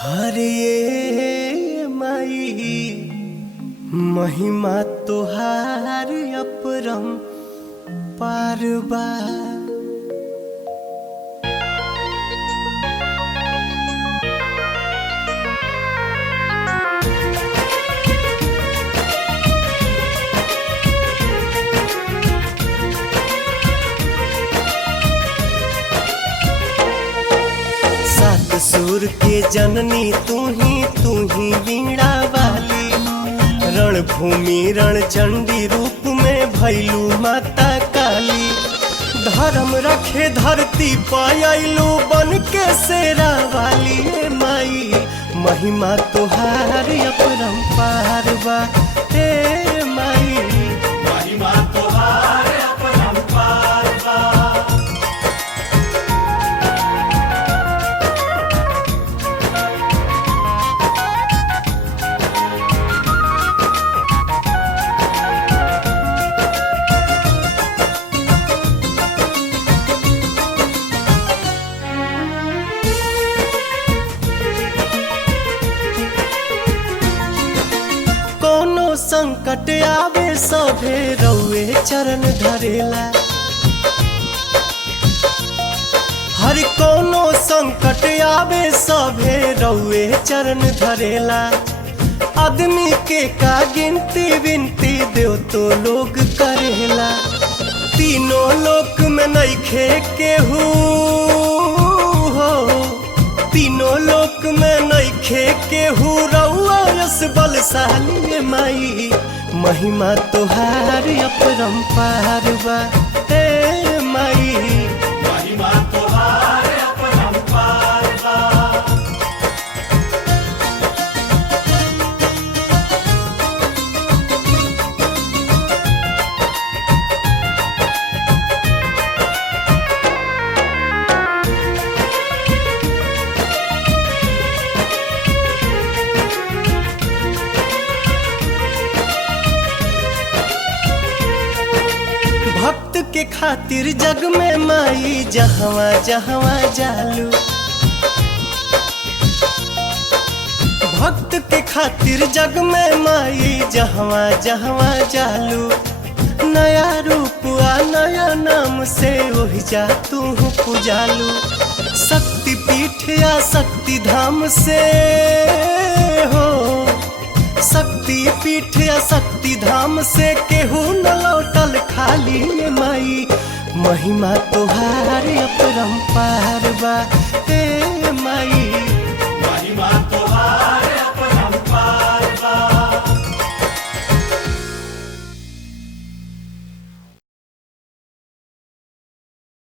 हरे माई महिमा तोहार अपरम पार बा। सात सुर के जननी तू ही वीणा वाली, रणभूमि रणचंडी रूप में भैलू माता काली। धर्म रखे धरती पायलू बन के शेरा वाली। ए माई महिमा तोहार अपरंपार बा। ए माई महिमा तोहार अपरंपार बा। कोनो संकट आवे सभे रउए चरण धरेला। हर कोनो संकट आवे सभे रउए चरण धरेला। आदमी के का गिनती विनती देव तो लोग करेला। तीनों लोक में नइखे केहू हो, तीनों लोक में नइखे केहू रउआ यस बलशाली। माई महिमा तोहार अपरंपार बा। ए माई महिमा तोहार अपरंपार बा। भक्त के खातिर जग में माई जहवा जहवा जालू। भक्त के खातिर जग में माई जहवा जहवा जालू। नया रूप आ नया नाम से वही जा तू पुजालू। शक्ति पीठ या शक्ति धाम से हो, शक्ति पीठ या शक्ति धाम से केहू न लौटल खाली। माई महिमा तोहार अपरंपार बा।